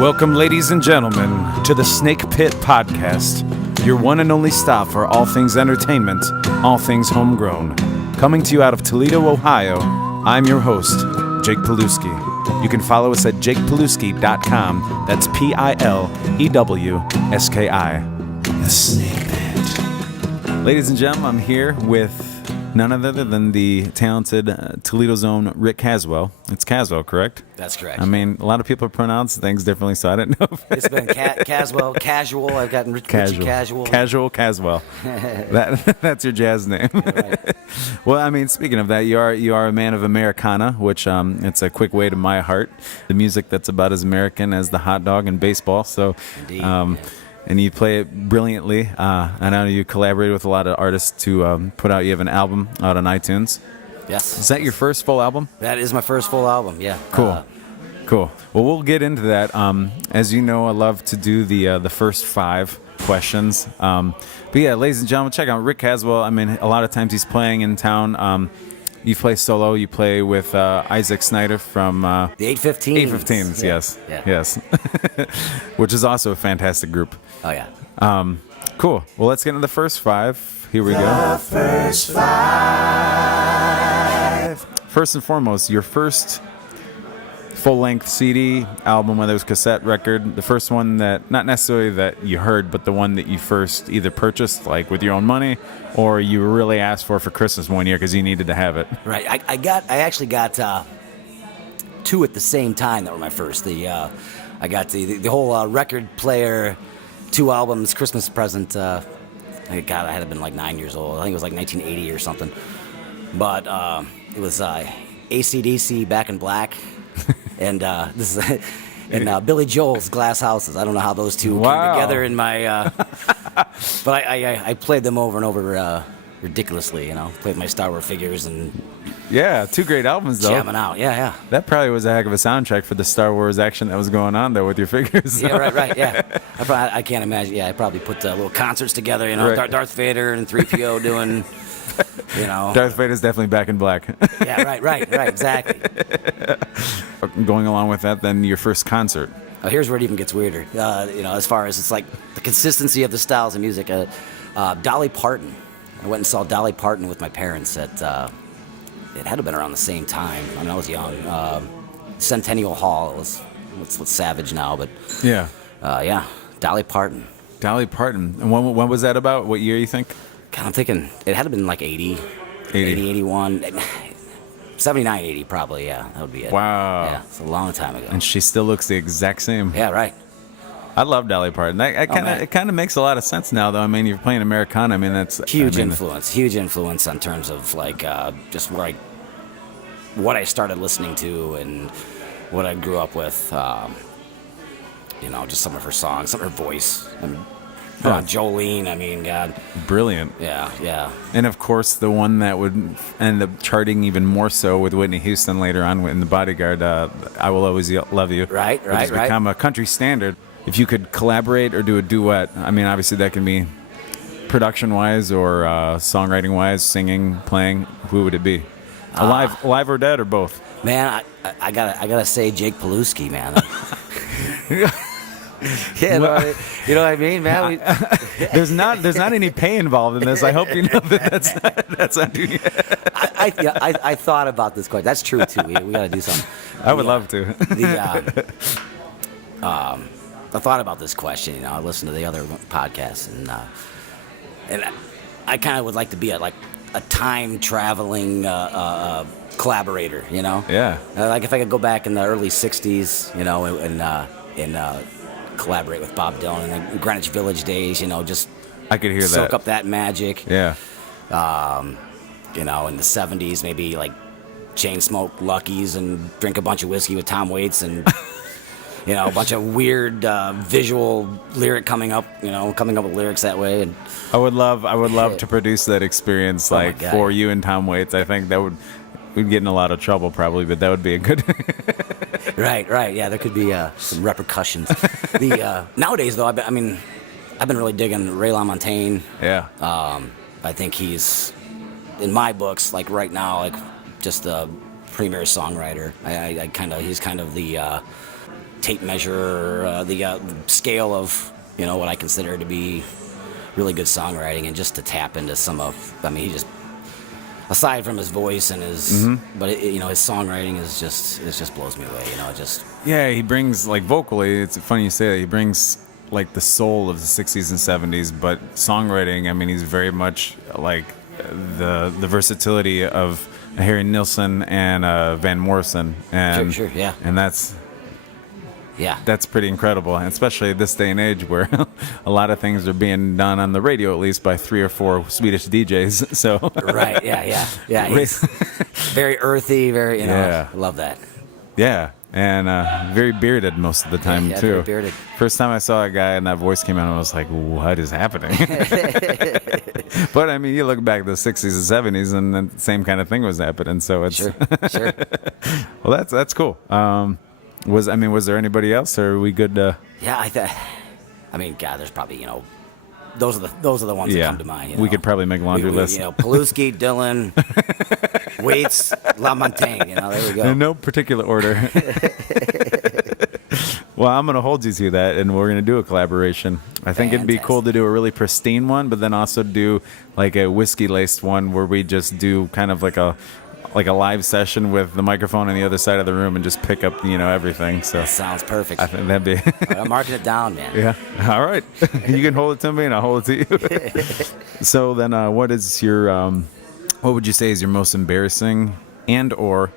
Welcome, ladies and gentlemen, to the Snake Pit Podcast, your one and only stop for all things entertainment, all things homegrown. Coming to you out of Toledo, Ohio, I'm your host, Jake Pilewski. You can follow us at jakepilewski.com. That's Pilewski. The Snake Pit. Ladies and gentlemen, I'm here with none other than the talented Toledo's own Rick Caswell. It's Caswell, correct? That's correct. I mean, a lot of people pronounce things differently, so I didn't know. It's been Caswell, Casual. I've gotten Richie Casual. Casual Caswell. That's your jazz name. Right. Well, I mean, speaking of that, you are a man of Americana, which it's a quick way to my heart. The music that's about as American as the hot dog in baseball. So, Indeed. and you play it brilliantly. I know you collaborated with a lot of artists to put out. You have an album out on iTunes. Yes. Is that your first full album? That is my first full album. Yeah. Cool. Cool. Well, we'll get into that. As you know, I love to do the first 5 questions. But yeah, ladies and gentlemen, check out Rick Caswell. I mean, a lot of times he's playing in town. You play solo. You play with Isaac Snyder from The 815s. 815s. Yeah. Yes. Yeah. Yes. Which is also a fantastic group. Oh yeah. Cool. Well, let's get into the first 5. Here we go. The first 5. First and foremost, your first full-length CD album, whether it was cassette record, the first one that, not necessarily that you heard, but the one that you first either purchased, like with your own money, or you really asked for Christmas one year because you needed to have it. Right. I actually got 2 at the same time that were my first. I got the whole record player, 2 albums, Christmas present. I had to have been like 9 years old. I think it was like 1980 or something. But it was AC/DC, Back in Black, and this is and Billy Joel's Glass Houses. I don't know how those two came together in my. But I played them over and over ridiculously. You know, played my Star Wars figures and Yeah, 2 great albums, though. jamming out. Yeah. That probably was a heck of a soundtrack for the Star Wars action that was going on, though, with your figures. Yeah, right, yeah. I can't imagine. Yeah, I probably put little concerts together. You know, Right. Darth Vader and 3PO doing. You know. Darth Vader's definitely Back in Black. Yeah, right, exactly. Going along with that, then your first concert. Oh, here's where it even gets weirder. You know, as far as it's like the consistency of the styles of music. Dolly Parton. I went and saw Dolly Parton with my parents at. It had to have been around the same time. I mean, I was young. Centennial Hall. It was what's Savage now, but Yeah. yeah, Dolly Parton. Dolly Parton. And when was that about? What year you think? God, I'm thinking it had to have been like 80, 81, 79, 80 probably, yeah, that would be it. Wow. Yeah, it's a long time ago. And she still looks the exact same. Yeah, right. I love Dolly Parton. man. It kind of makes a lot of sense now, though. I mean, you're playing Americana. I mean, that's Huge influence in terms of like just what I started listening to and what I grew up with. You know, just some of her songs, some of her voice. I mean, Jolene, I mean, God. Brilliant. Yeah. And of course, the one that would end up charting even more so with Whitney Houston later on in The Bodyguard, I Will Always Love You. Right. Which has become a country standard. If you could collaborate or do a duet, I mean, obviously that can be production-wise or songwriting-wise, singing, playing. Who would it be? Alive or dead, or both? Man, I gotta say Jake Pilewski, man. Yeah, you know what I mean, man. There's not any pay involved in this. I hope you know that's not doing it. I thought about this question. That's true too. We got to do something. I would love to. I thought about this question. You know, I listened to the other podcasts, and I kind of would like to be a time traveling collaborator. You know. Yeah. Like if I could go back in the early '60s, you know, and collaborate with Bob Dylan in the Greenwich Village days. You know, just I could hear soak that. up that magic. Yeah. You know, in the 70s, maybe like chain smoke Luckies and drink a bunch of whiskey with Tom Waits and, you know, a bunch of weird visual lyric coming up with lyrics that way. And I would love to produce that experience for you and Tom Waits. I think we'd get in a lot of trouble probably, but that would be a good. Right. Yeah, there could be some repercussions. Nowadays though, I've been really digging Ray LaMontagne. Yeah. I think he's, in my books, like right now, like just a premier songwriter. He's kind of the tape measure, or the scale of what I consider to be really good songwriting, and just to tap into some of. I mean, he just, aside from his voice and his, but his songwriting is just blows me away. Just. Yeah, he brings, like, vocally. It's funny you say that. He brings, like, the soul of the 60s and 70s, but songwriting, I mean, he's very much like the versatility of Harry Nilsson and Van Morrison, and sure, yeah, and that's pretty incredible, and especially this day and age where a lot of things are being done on the radio, at least by 3 or 4 Swedish DJs. So right, yeah, he's very earthy, very I love that. Yeah. And very bearded most of the time, too. Very bearded. First time I saw a guy and that voice came out, I was like, what is happening? But, I mean, you look back at the 60s and 70s, and the same kind of thing was happening. So it's... Sure. Well, that's cool. Was there anybody else, or are we good? Yeah, I mean, God, there's probably, those are the ones that come to mind. We could probably make a laundry list. Pilewski, Dylan, Waits, LaMontagne. There we go. In no particular order. Well, I'm going to hold you to that, and we're going to do a collaboration. I think it'd be cool to do a really pristine one, but then also do like a whiskey-laced one where we just do kind of like a live session with the microphone on the other side of the room and just pick up, everything. So that sounds perfect. I think that'd be. I'm marking it down, man. Yeah. All right. You can hold it to me, and I'll hold it to you. So then, what is your? What would you say is your most embarrassing and/or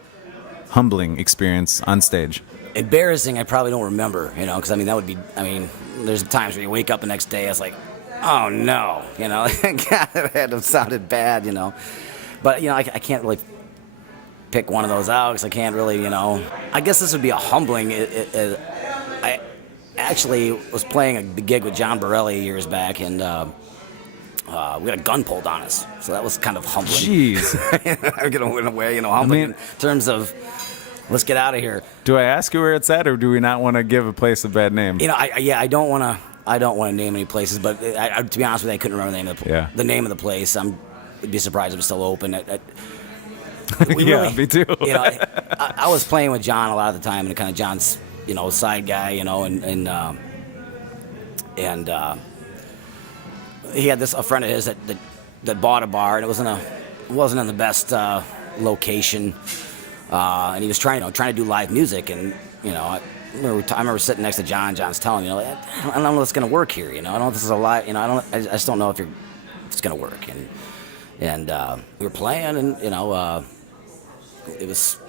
humbling experience on stage? Embarrassing, I probably don't remember, because that would be. There's times where you wake up the next day, it's like, oh no, God, that had to have sounded bad, But I can't really pick one of those out because I can't really, I guess this would be a humbling. I actually was playing the gig with John Borelli years back, and we got a gun pulled on us, so that was kind of humbling. Jeez. In a way, humbling in terms of, let's get out of here. Do I ask you where it's at, or do we not want to give a place a bad name? I don't want to name any places, but to be honest with you, I couldn't remember the name of the place. I'd be surprised if it's still open. Me too. I was playing with John a lot of the time, and kind of John's, side guy, and he had a friend of his that bought a bar, and it wasn't in the best location, and he was trying to do live music, and I remember sitting next to John. John's telling me, I don't know if it's gonna work here. I don't know if this is a live. I just don't know if it's gonna work, and we were playing, and it was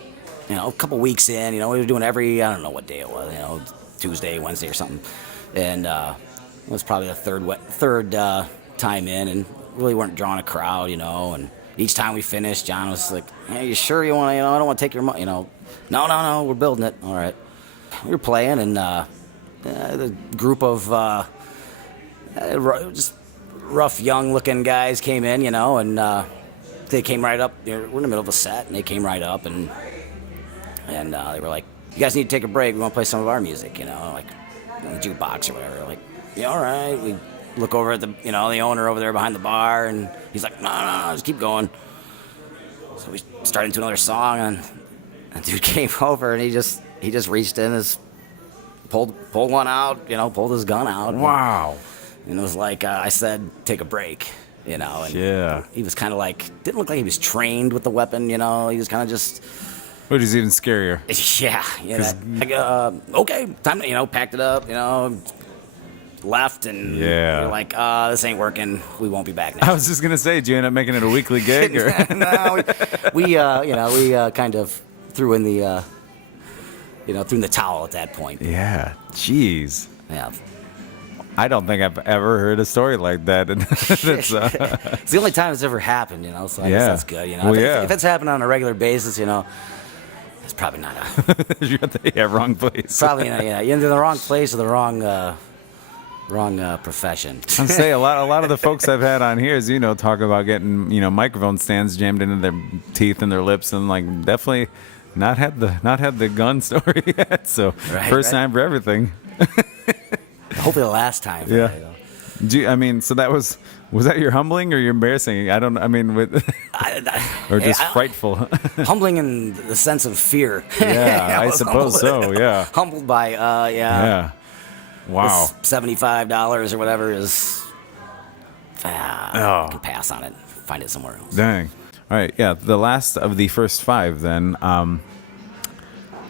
a couple weeks in. We were doing every, I don't know what day it was, Tuesday, Wednesday, or something, and it was probably the third time in, and really weren't drawing a crowd, and each time we finished, John was like, "Hey, you sure you want to? I don't want to take your money, No, we're building it. All right." We were playing, and the group of just rough, young-looking guys came in, and they came right up. We're in the middle of a set, and they came right up, and they were like, "You guys need to take a break. We want to play some of our music, like the jukebox or whatever." Like, "Yeah, all right." We look over at the owner over there behind the bar, and he's like, "No, just keep going." So we started into another song, and a dude came over, and he just reached in, pulled one out, pulled his gun out. Wow. And it was like, I said, take a break, and he was kind of like, didn't look like he was trained with the weapon, he was kind of just. Which is even scarier. Yeah, okay, time to, packed it up, left, and we're like, this ain't working, we won't be back next. I was just going to say, did you end up making it a weekly gig? Or? No, we kind of threw in the, threw in the towel at that point. Yeah, jeez. Yeah. I don't think I've ever heard a story like that. It's the only time it's ever happened, so I guess that's good. If it's happened on a regular basis, it's probably not you're at the wrong place. Probably not. You're in the wrong place or the wrong profession. I'm saying a lot of the folks I've had on here is talk about getting microphone stands jammed into their teeth and their lips, and like definitely not had the gun story yet. So first time for everything. Hopefully the last time. Yeah. So that was that your humbling or your embarrassing? I don't. I mean, or just frightful. Humbling in the sense of fear. Yeah, I suppose so. Yeah. Humbled by yeah. Yeah. Wow. $75 or whatever is. I can pass on it. Find it somewhere else. Dang. All right. Yeah. The last of the first 5 then.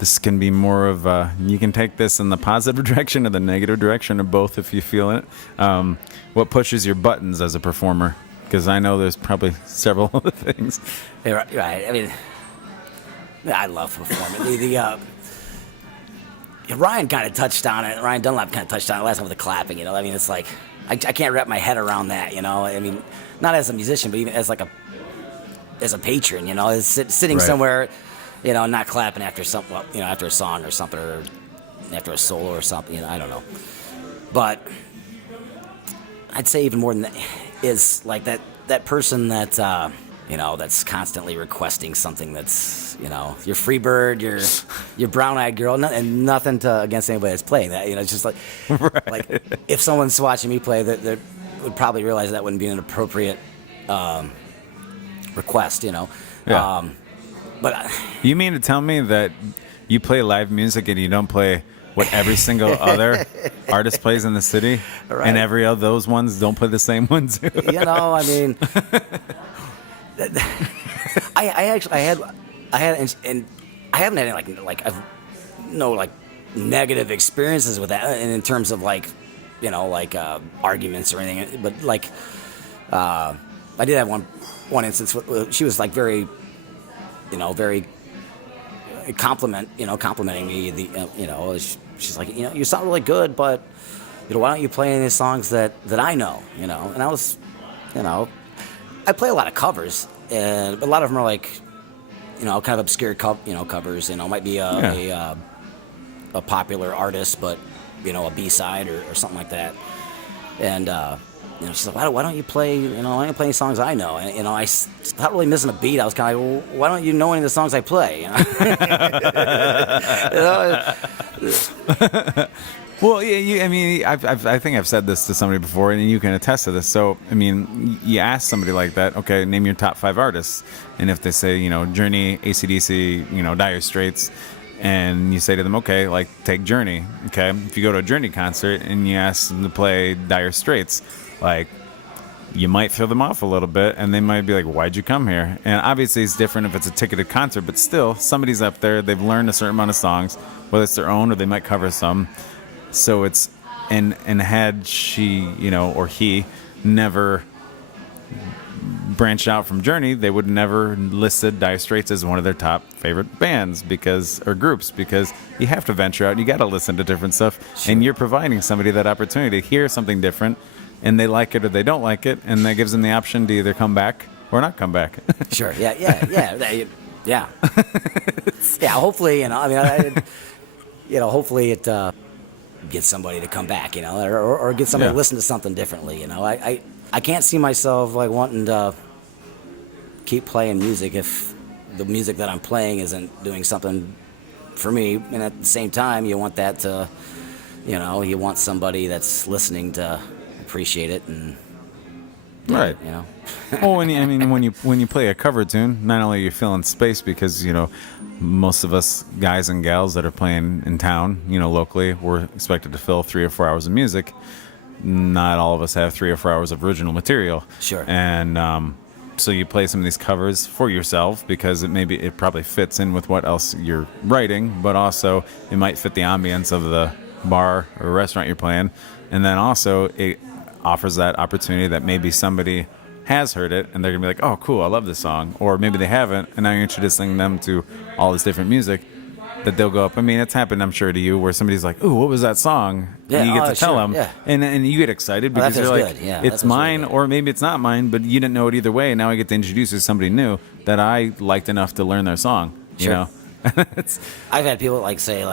This can be more of you can take this in the positive direction or the negative direction or both if you feel it. What pushes your buttons as a performer? Because I know there's probably several other things. Right. I mean, I love performing. Ryan kind of touched on it. Ryan Dunlap kind of touched on it last time with the clapping. I mean, it's like I can't wrap my head around that. I mean, not as a musician, but even as a patron. Is sitting Right. somewhere. Not clapping after after a song or something, or after a solo or something. I don't know. But I'd say even more than that is like that person that that's constantly requesting something that's your free bird, your brown-eyed girl, and nothing against anybody that's playing that. It's just like Right. like if someone's watching me play, that would probably realize that wouldn't be an appropriate request. Yeah. But You mean to tell me that you play live music and you don't play what every single other artist plays in the city, Right. and every of those ones don't play the same ones? I mean, I haven't had any like negative experiences with that, and in terms of arguments or anything. But I did have one instance. She was like very complimenting me. She's like, you sound really good, but why don't you play any of the songs that I know? And I was, I play a lot of covers, but a lot of them are like, kind of obscure covers. It might be a popular artist, but a B-side or something like that. And she's like, why don't you play, why don't you play any songs I know? And I not really missing a beat. I was kind of like, well, why don't you know any of the songs I play? Well, yeah, I think I've said this to somebody before, and you can attest to this. So, I mean, you ask somebody like that, okay, name your top 5 artists, and if they say, Journey, AC/DC, Dire Straits, and you say to them, okay, like, take Journey, okay? If you go to a Journey concert and you ask them to play Dire Straits, like, you might throw them off a little bit, and they might be like, why'd you come here? And obviously it's different if it's a ticketed concert, but still, somebody's up there, they've learned a certain amount of songs, whether it's their own or they might cover some. So it's, and had she, or he never branched out from Journey, they would never listed Dire Straits as one of their top favorite bands or groups, because you have to venture out, you got to listen to different stuff, Sure. And you're providing somebody that opportunity to hear something different, and they like it or they don't like it, and that gives them the option to either come back or not come back. Sure. Yeah. Yeah. Hopefully, hopefully it gets somebody to come back, or get somebody to listen to something differently. I can't see myself like wanting to keep playing music if the music that I'm playing isn't doing something for me. And at the same time, you want that to, you want somebody that's listening to appreciate it and. Right. Well, when you play a cover tune, not only are you filling space because most of us guys and gals that are playing in town, locally, we're expected to fill 3 or 4 hours of music. Not all of us have 3 or 4 hours of original material. Sure. And so you play some of these covers for yourself because it probably fits in with what else you're writing, but also it might fit the ambience of the bar or restaurant you're playing, and then also it offers that opportunity that maybe somebody has heard it and they're gonna be like, oh cool, I love this song, or maybe they haven't and now you're introducing them to all this different music that they'll go up. I mean, it's happened, I'm sure, to you, where somebody's like, ooh, what was that song? Yeah, and you get to tell sure, them, yeah. and you get excited because you're like, it's mine, really or maybe it's not mine, but you didn't know it either way, and now I get to introduce you to somebody new that I liked enough to learn their song. Sure. I've had people say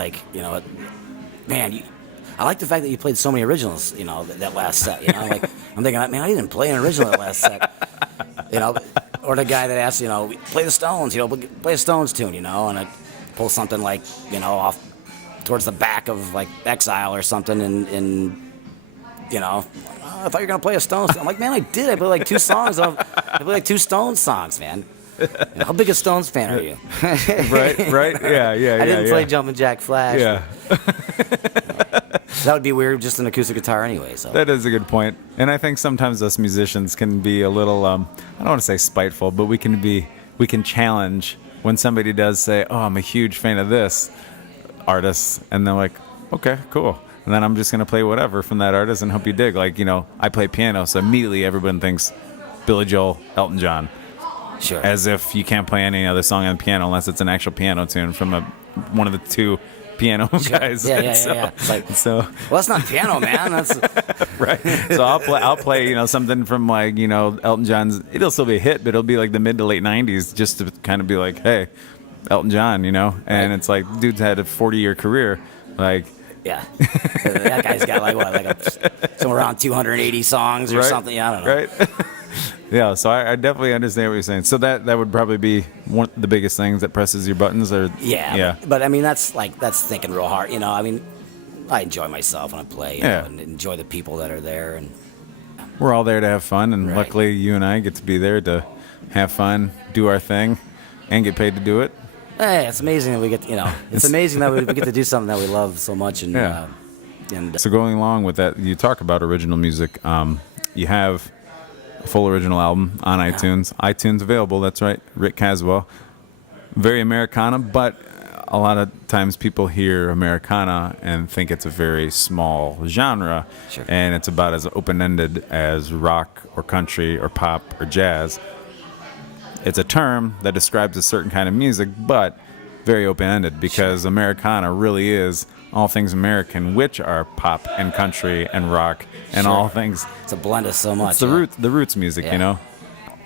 man, I like the fact that you played so many originals, that last set. I'm thinking, man, I didn't play an original that last set. Or the guy that asks, play the Stones, play a Stones tune, and I pull something like, off towards the back of like Exile or something, and I thought you were going to play a Stones. I'm like, man, I did. I played like 2 songs. I played like 2 Stones songs, man. How big a Stones fan are you? Right. Yeah. I didn't play Jumpin' Jack Flash. Yeah. That would be weird, just an acoustic guitar anyway. So That is a good point. And I think sometimes us musicians can be a little, I don't want to say spiteful, but we can challenge when somebody does say, oh, I'm a huge fan of this artist. And they're like, okay, cool. And then I'm just going to play whatever from that artist and hope you dig. Like, I play piano, so immediately everyone thinks Billy Joel, Elton John. sure. As if you can't play any other song on the piano unless it's an actual piano tune from one of the 2 piano guys. Yeah. It's like, well, that's not piano, man. That's right. So I'll play something from like Elton John's. It'll still be a hit, but it'll be like the mid to late '90s, just to kind of be like, hey, Elton John, And Right. it's like, dude's had a 40-year career, like. yeah. That guy's got somewhere around 280 songs or Right, something. I don't know. Right. Yeah. So I definitely understand what you're saying. So that would probably be one of the biggest things that presses your buttons, or Yeah. But I mean, that's thinking real hard. I mean, I enjoy myself when I play. You know, and enjoy the people that are there. And we're all there to have fun, and Right. luckily you and I get to be there to have fun, do our thing, and get paid to do it. hey, it's amazing that we get. It's amazing that we get to do something that we love so much. And Yeah. and So going along with that, you talk about original music. You have a full original album on iTunes. iTunes available, that's right. Rick Caswell. Very Americana, but a lot of times people hear Americana and think it's a very small genre. Sure. And it's about as open-ended as rock or country or pop or jazz. It's a term that describes a certain kind of music, but very open-ended, because Americana really is all things American, which are pop and country and rock and Sure. all things. it's a blend of so much. It's the roots music, Yeah.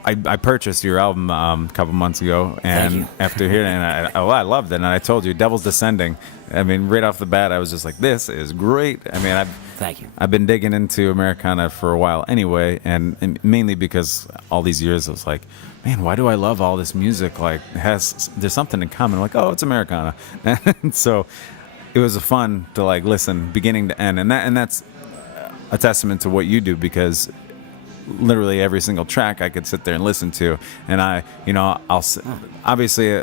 I purchased your album a couple months ago, and Thank you. after hearing it, I loved it, and I told you, Devil's Descending. I mean, right off the bat, I was just like, this is great. I mean, Thank you. I've been digging into Americana for a while anyway, and mainly because all these years I was like, man, why do I love all this music? Like, there's something in common. Like, oh, it's Americana. And so it was fun to like listen beginning to end, and that's a testament to what you do, because literally every single track I could sit there and listen to, and obviously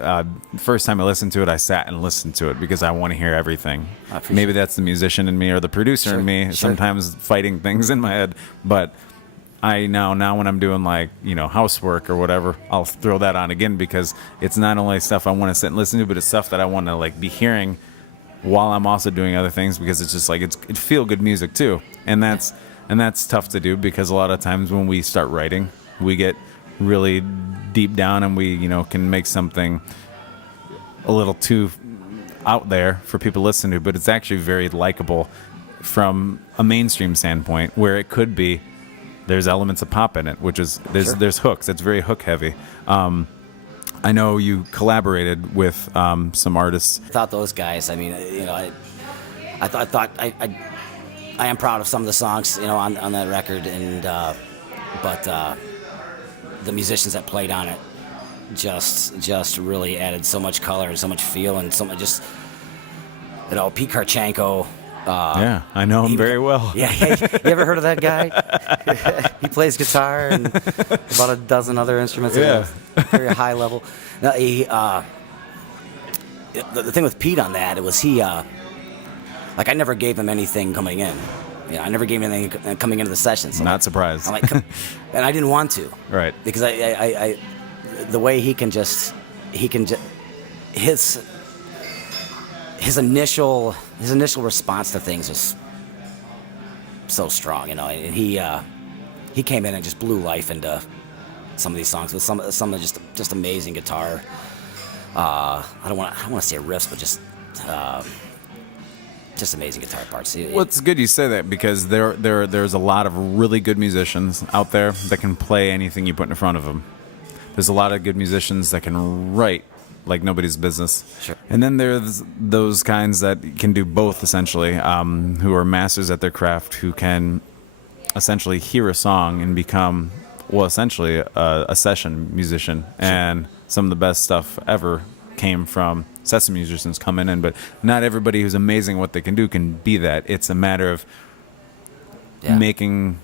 first time I listened to it, I sat and listened to it because I want to hear everything. Maybe that's the musician in me or the producer in me, sometimes fighting things in my head, but I now when I'm doing like housework or whatever, I'll throw that on again, because it's not only stuff I want to sit and listen to, but it's stuff that I want to like be hearing while I'm also doing other things, because it's just like it's feel good music too, and that's tough to do, because a lot of times when we start writing, we get really deep down and we can make something a little too out there for people to listen to, but it's actually very likable from a mainstream standpoint, where it could be there's elements of pop in it, which is there's hooks. It's very hook heavy. I know you collaborated with some artists. I thought those guys. I mean, I thought I am proud of some of the songs, on that record, and but the musicians that played on it just really added so much color and so much feel, and so much just Pete Karchenko. Yeah, I know him very well. Yeah, you ever heard of that guy? He plays guitar and about a dozen other instruments at a very high level. Now, the thing with Pete on that, it was I never gave him anything coming in. I never gave him anything coming into the session. So Not surprised. I'm like, and I didn't want to. Right. Because I the way he can just his initial response to things was so strong, and he came in and just blew life into some of these songs with some of just amazing guitar. I don't want to say riffs, but just amazing guitar parts. Well, it's good you say that, because there's a lot of really good musicians out there that can play anything you put in front of them. There's a lot of good musicians that can write like nobody's business. Sure. And then there's those kinds that can do both, essentially, who are masters at their craft, who can essentially hear a song and become, well, essentially a session musician. Sure. And some of the best stuff ever came from session musicians coming in, but not everybody who's amazing at what they can do can be that. It's a matter of making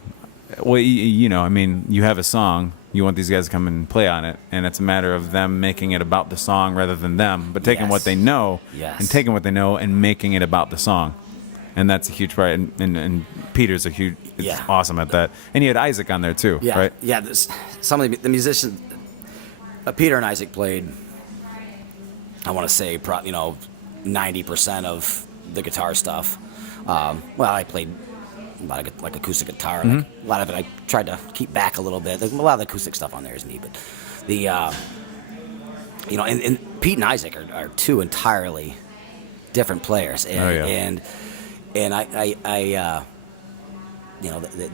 Well, you know, I mean, you have a song, you want these guys to come and play on it, and it's a matter of them making it about the song rather than them, but taking what they know and making it about the song. And that's a huge part. And Peter's awesome at that. And you had Isaac on there too, right? Yeah, some of the musicians, Peter and Isaac played, I want to say, 90% of the guitar stuff. Well, I played a lot of like acoustic guitar. Mm-hmm. Like, a lot of it I tried to keep back a little bit. Like, a lot of the acoustic stuff on there is neat, but the and Pete and Isaac are two entirely different players, and I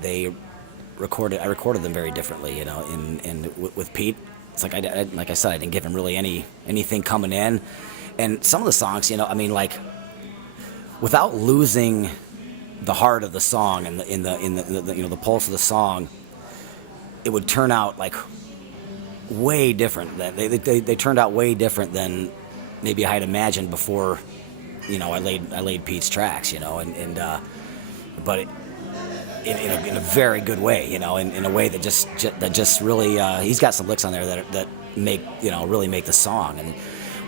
they recorded. I recorded them very differently, and with Pete, it's like like I said, I didn't give him really anything coming in, and some of the songs, like without losing the heart of the song and the pulse of the song, it would turn out like way different. They turned out way different than maybe I had imagined before. I laid Pete's tracks, but in a very good way, in a way that just really he's got some licks on there that make really make the song. And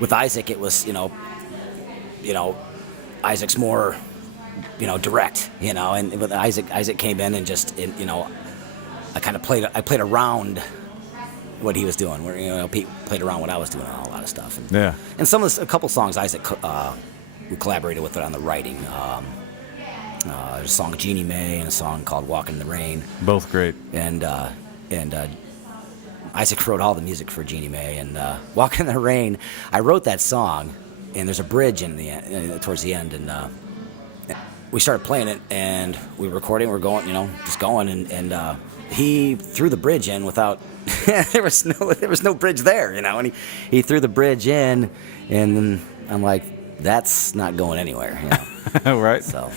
with Isaac, it was Isaac's more direct, and with Isaac came in and just I kind of played around what he was doing, where Pete played around what I was doing on a lot of stuff. And a couple songs Isaac we collaborated with it on the writing. There's a song Jeannie Mae and a song called Walking in the Rain. Both great. And Isaac wrote all the music for Jeannie Mae, and Walking in the Rain. I wrote that song, and there's a bridge in the end, towards the end, and we started playing it, and we were recording. We're going, just going, and he threw the bridge in without. there was no bridge there, and he threw the bridge in, and then I'm like, that's not going anywhere, Right. So,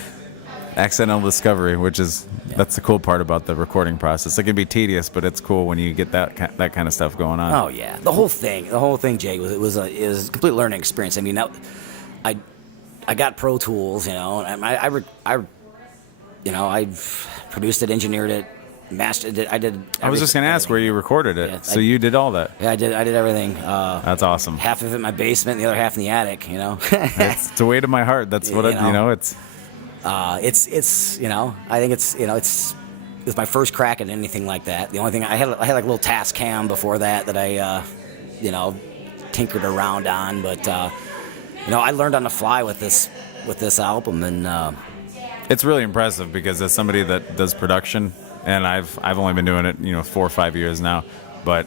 accidental discovery, which is that's the cool part about the recording process. It can be tedious, but it's cool when you get that kind of stuff going on. Oh yeah, the whole thing, Jake, was a complete learning experience. I mean, I got Pro Tools, and I've produced it, engineered it, mastered it. I was just going to ask where you recorded it. Yeah, so you did all that. Yeah, I did everything. That's awesome. Half of it in my basement, the other half in the attic. It's a way to my heart. That's what it's. I think it's my first crack at anything like that. The only thing I had like a little task cam before that I tinkered around on, but I learned on the fly with this album, and it's really impressive because as somebody that does production, and I've only been doing it 4 or 5 years now, but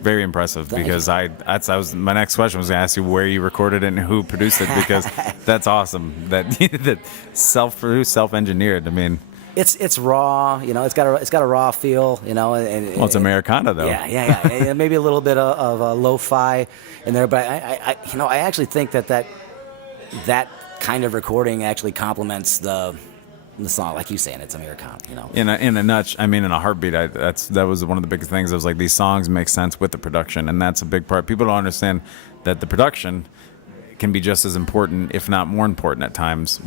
very impressive. Because my next question was going to ask you where you recorded it and who produced it, because that's awesome that self-produced, self-engineered. I mean, it's raw, it's got a raw feel, and it's Americana though. Yeah. Maybe a little bit of lo-fi in there, but I actually think that kind of recording actually complements the song, like you saying, it's Americana, In a heartbeat. That was one of the biggest things. I was like, these songs make sense with the production, and that's a big part. People don't understand that the production can be just as important, if not more important, at times.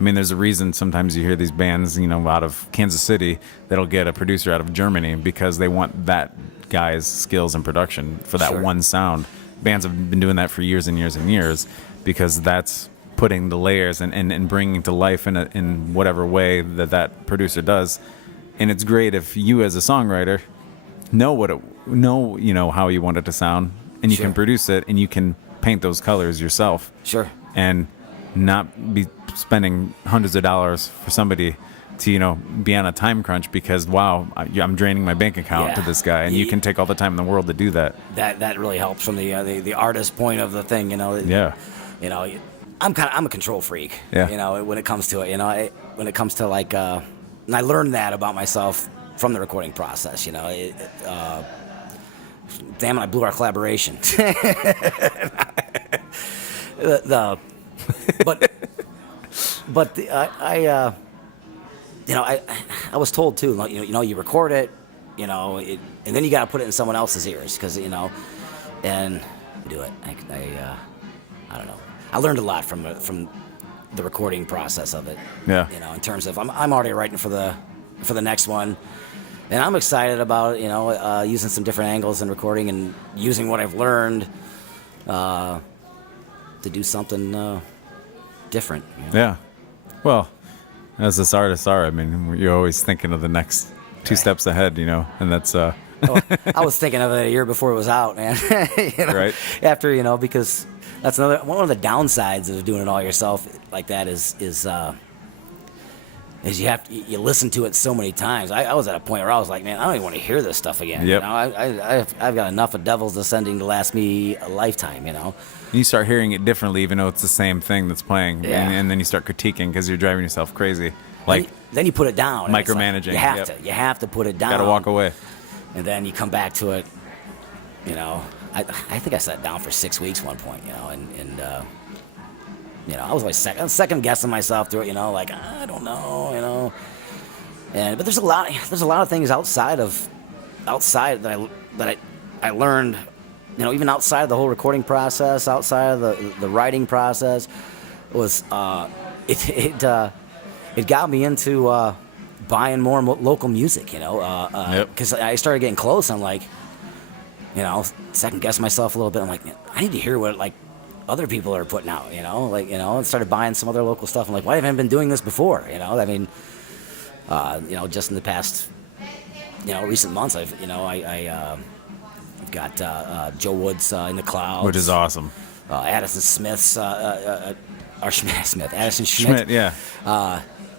There's a reason sometimes you hear these bands, out of Kansas City that'll get a producer out of Germany because they want that guy's skills in production for that one sound. Bands have been doing that for years and years and years because that's putting the layers and bringing to life in whatever way that producer does. And it's great if you as a songwriter know how you want it to sound, and you can produce it, and you can paint those colors yourself. Sure. And not be spending hundreds of dollars for somebody to be on a time crunch because I'm draining my bank account to this guy, and you can take all the time in the world to do that. That really helps from the artist point of the thing. I'm a control freak. Yeah. When it comes to it, when it comes to like, and I learned that about myself from the recording process. Damn it, I blew our collaboration. I was told too. You record it, and then you got to put it in someone else's ears because and you do it. I don't know. I learned a lot from the recording process of it. Yeah. In terms of I'm already writing for the next one. And I'm excited about, using some different angles in recording and using what I've learned to do something different. Yeah. Well, as this artists are, I mean, you're always thinking of the next two steps ahead, and that's... I was thinking of it a year before it was out, man. Right. After, because that's one of the downsides of doing it all yourself like that is you listen to it so many times. I was at a point where I was like, man, I don't even want to hear this stuff again. Yep. I've got enough of Devils Descending to last me a lifetime. You start hearing it differently, even though it's the same thing that's playing, Yeah. and then you start critiquing because you're driving yourself crazy. Then you put it down. and it's like, Micromanaging. you have to put it down. Got to walk away. And then you come back to it. I think I sat down for 6 weeks one point. I was always second guessing myself through it. Like I don't know. But there's a lot of things outside that I learned. Even outside of the whole recording process, outside of the writing process, was it got me into buying more local music. Because I started getting close. I'm like, second guess myself a little bit. I'm like, I need to hear what other people are putting out. And started buying some other local stuff. I'm like, why haven't I been doing this before? I mean, just in the past, recent months, I've got Joe Wood's In the Clouds, Which is awesome. Addison Smith's Addison Schmidt, yeah.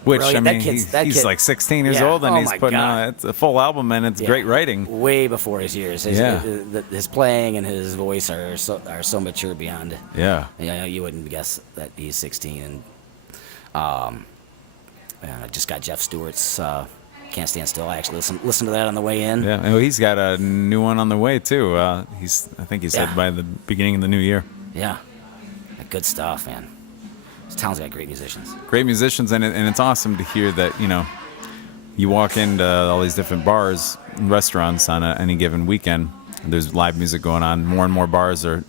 Which, brilliant. I mean, he's like 16 years old, and he's putting out it's a full album, and it's great writing. Way before his years. His playing and his voice are so mature beyond. Yeah. You wouldn't guess that he's 16. And I just got Jeff Stewart's Can't Stand Still. I actually listened to that on the way in. Yeah, and he's got a new one on the way, too. I think he said by the beginning of the new year. Yeah. Good stuff, man. This town's got great musicians. Great musicians, and it's awesome to hear that, you walk into all these different bars and restaurants on any given weekend, and there's live music going on. More and more bars are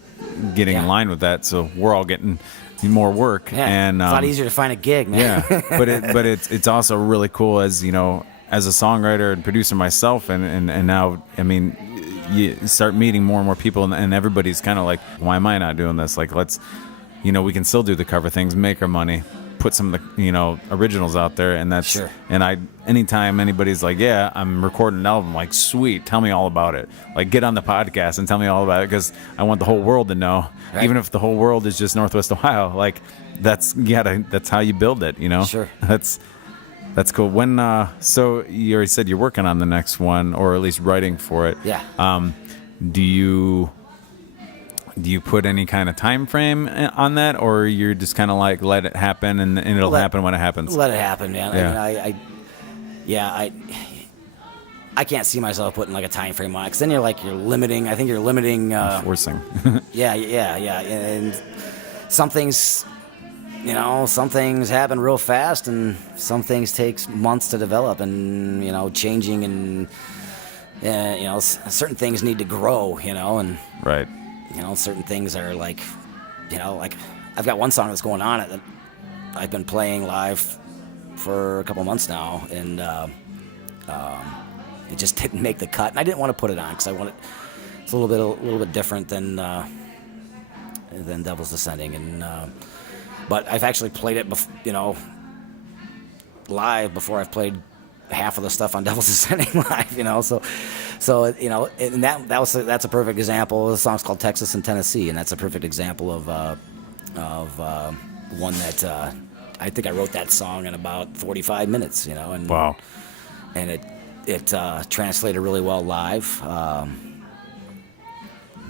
getting in line with that, so we're all getting more work. Yeah, and it's a lot easier to find a gig, man. Yeah, but it's also really cool as, as a songwriter and producer myself, and now, I mean, you start meeting more and more people, and everybody's kind of like, why am I not doing this? Like, let's... we can still do the cover things, make our money, put some of the, originals out there, and that's sure. And anytime anybody's like, yeah, I'm recording an album, like, sweet, tell me all about it. Like, get on the podcast and tell me all about it, because I want the whole world to know, right. Even if the whole world is just Northwest Ohio. Like, that's how you build it, Sure. That's cool. When so you already said you're working on the next one, or at least writing for it. Yeah. Do you put any kind of time frame on that, or you're just kind of like let it happen and it'll happen when it happens? Let it happen, man. Yeah. I can't see myself putting like a time frame on it, because then you're limiting. I think you're limiting. Forcing. Yeah. And some things happen real fast, and some things takes months to develop, and changing, and certain things need to grow, and right. Certain things are like I've got one song that's going on that I've been playing live for a couple months now, and it just didn't make the cut, and I didn't want to put it on because it's a little bit different than Devils Descending, and but I've actually played it live before I've played half of the stuff on Devils Descending live, so and that's a perfect example. The song's called Texas and Tennessee, and that's a perfect example of one that I think I wrote that song in about 45 minutes, and wow, and it translated really well live. I'm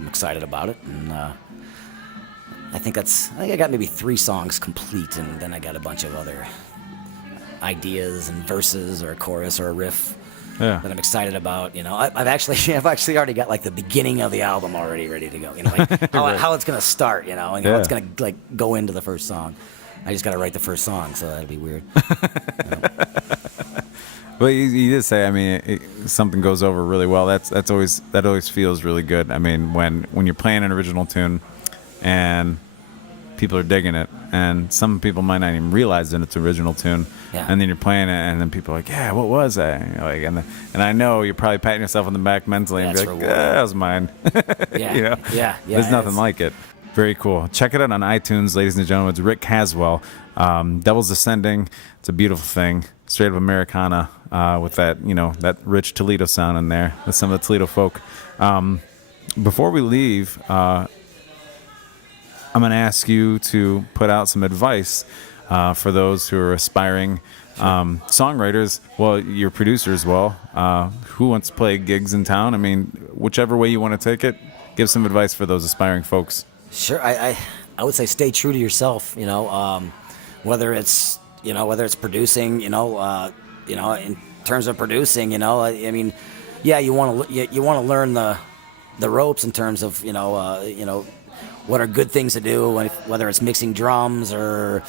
excited about it, and I think I got maybe 3 songs complete, and then I got a bunch of other ideas and verses or a chorus or a riff that I'm excited about. I've actually already got like the beginning of the album already ready to go. Like how it's gonna start, and how it's gonna like go into the first song. I just got to write the first song, so that'd be weird. Well, you did say, I mean, something goes over really well. That always feels really good. I mean, when you're playing an original tune and people are digging it, and some people might not even realize that it's an original tune, Yeah. And then you're playing it, and then people are like, yeah, what was that? And you're like, and I know you're probably patting yourself on the back mentally and be like, that was mine. Yeah. You know? Yeah. There's nothing like it. Very cool. Check it out on iTunes, ladies and gentlemen. It's Rick Caswell. Devil's Ascending. It's a beautiful thing. Straight up Americana with that, that rich Toledo sound in there with some of the Toledo folk. Before we leave, I'm going to ask you to put out some advice for those who are aspiring songwriters. Well, your producers, who wants to play gigs in town? I mean, whichever way you want to take it, give some advice for those aspiring folks. Sure. I would say stay true to yourself. Whether it's producing. In terms of producing. I mean, yeah, you want to learn the ropes in terms of what are good things to do, whether it's mixing drums or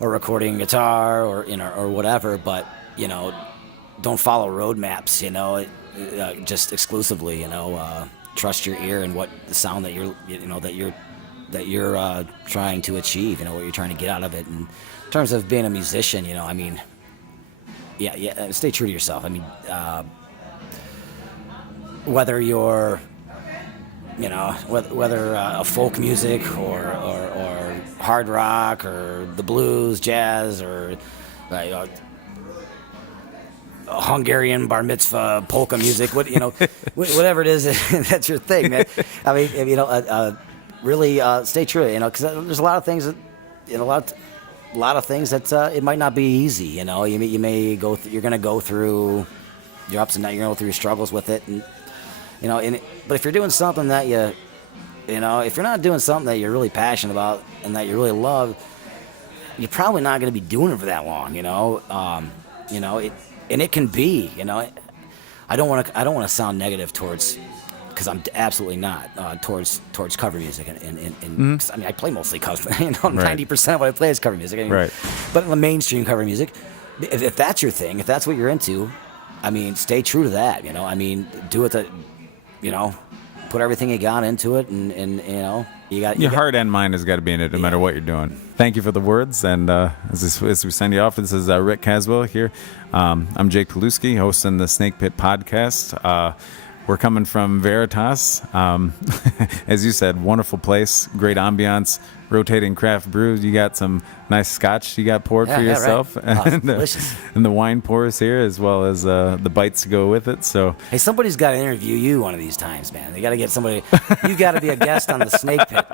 recording guitar or or whatever. But don't follow roadmaps. Just exclusively. Trust your ear and what the sound that you're trying to achieve. What you're trying to get out of it. And in terms of being a musician, I mean, yeah, stay true to yourself. I mean, whether you're, whether folk music or hard rock or the blues, jazz, or Hungarian bar mitzvah polka music, whatever it is, that's your thing, man. I mean, really stay true, because there's a lot of things that, a lot of things that it might not be easy. You may go, you're going to go through your ups and downs, you're going to go through your struggles with it, and but if you're doing something that if you're not doing something that you're really passionate about and that you really love, you're probably not going to be doing it for that long. And it can be, I don't want to sound negative towards, because I'm absolutely not towards cover music, and 'cause, I mean, I play mostly cover. 90% of what I play is cover music. I mean, right. But the mainstream cover music, if that's your thing, if that's what you're into, I mean, stay true to that. I mean, do it. Put everything you got into it, and your heart and mind has got to be in it, no matter what you're doing. Thank you for the words, and as we send you off, this is Rick Caswell here. I'm Jake Pilewski, hosting the Snake Pit podcast. We're coming from Veritas. As you said, wonderful place, great ambiance, rotating craft brews. You got some nice scotch you got poured for yourself. Right. And, delicious. And the wine pours here, as well as the bites to go with it. So, hey, somebody's got to interview you one of these times, man. They got to get somebody. You got to be a guest on the Snake Pit,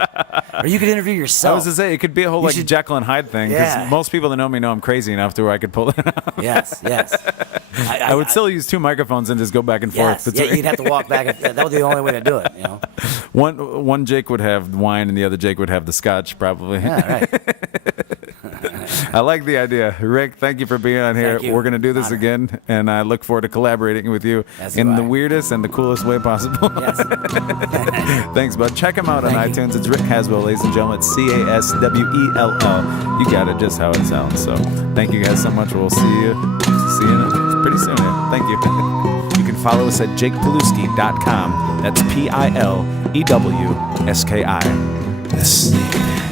or you could interview yourself. I was to say, it could be a whole Jekyll and Hyde thing, because most people that know me know I'm crazy enough to where I could pull it off. Yes. I would still use two microphones and just go back and forth. Yeah, you'd have to walk back. That would be the only way to do it. One Jake would have wine, and the other Jake would have the scotch, probably. Yeah, right. I like the idea. Rick, thank you for being on here. We're going to do this again, and I look forward to collaborating with you in the weirdest and the coolest way possible. Yes. Thanks, bud. Check him out on iTunes. It's Rick Caswell, ladies and gentlemen. It's Caswell. You got it just how it sounds. So thank you guys so much. We'll see you pretty soon. Thank you. You can follow us at jakepilewski.com. That's Pilewski. The Snake Pit.